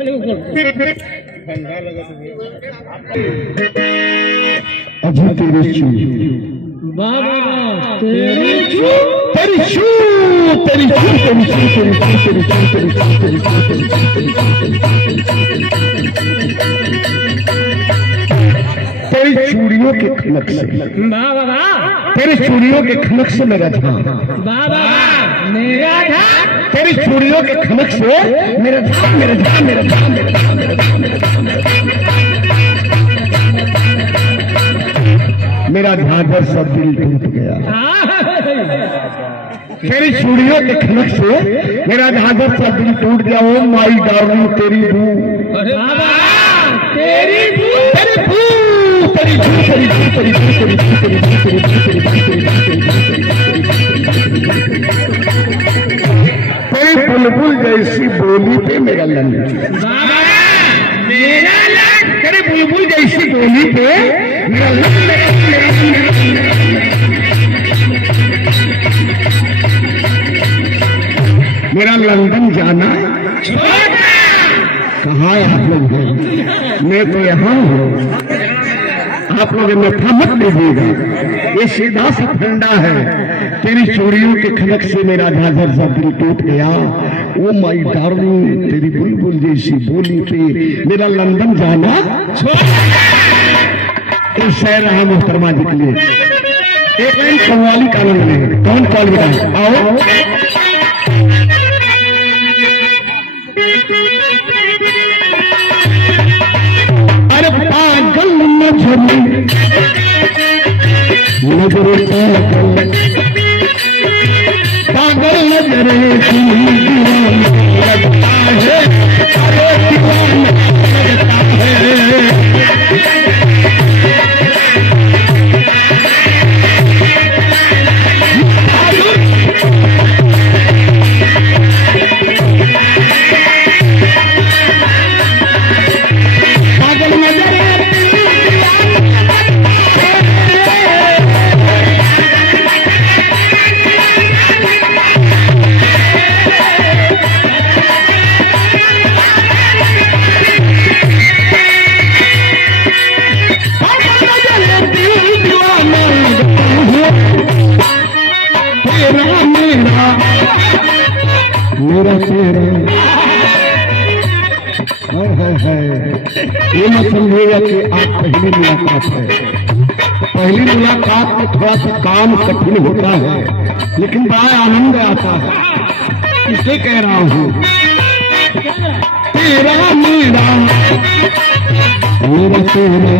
अजी तेरी चू बाबा तेरी चू तेरी चू तेरी चू तेरी चू तेरी चू तेरी चू तेरी चू तेरी चू तेरी चूड़ियों के खनक से बाबा तेरी चूड़ियों के खनक से मेरा ध्यान बाबा मेरा ध्यान तेरी चूड़ियों के खनक से मेरा ध्यान मेरा ध्यान मेरा ध्यान मेरा ध्यान मेरा ध्यान मेरा झांझर सब दिल टूट गया तेरी चूड़ियों के खनक से मेरा झांझर सब दिल टूट गया। ओ माई डार्लिंग तेरी बू बाबा तेरी बू तेरी बू तेरी बू तेरी बू तेरी बू तेरी बू तेरी बू तेरी बू तेरी कोई बुलबुल जैसी बोली पे मेरा लन बाबा मेरा लन तेरे बुलबुल जैसी बोली पे मेरा लन मेरा लंदन जाना कहाँ आप लोग हैं? मैं तो यहाँ हूँ। आप लोग मथा मत लीजिएगा, ये सीधा सा फंडा है। तेरी चूड़ियों के खनक से मेरा झांझर सा दिल टूट गया। ओ माई डार्लिंग तेरी बुलबुल जैसी बोली पे मेरा लंदन जाना तो शहर है मोहतरमा जी के लिए। एक लाइन कव्वाली का आनंद लें। कौन कौन बताए? आओ अरे पागल नजरे नजरे पागल नजरे लगता है अरे दीवाना लगता है। मेरा तेरा है ये मत समझिएगा कि आप पहली मुलाकात है। पहली मुलाकात में थोड़ा सा काम कठिन होता है लेकिन बड़ा आनंद आता है। इसे कह रहा हूँ तेरा मेरा मेरा तेरा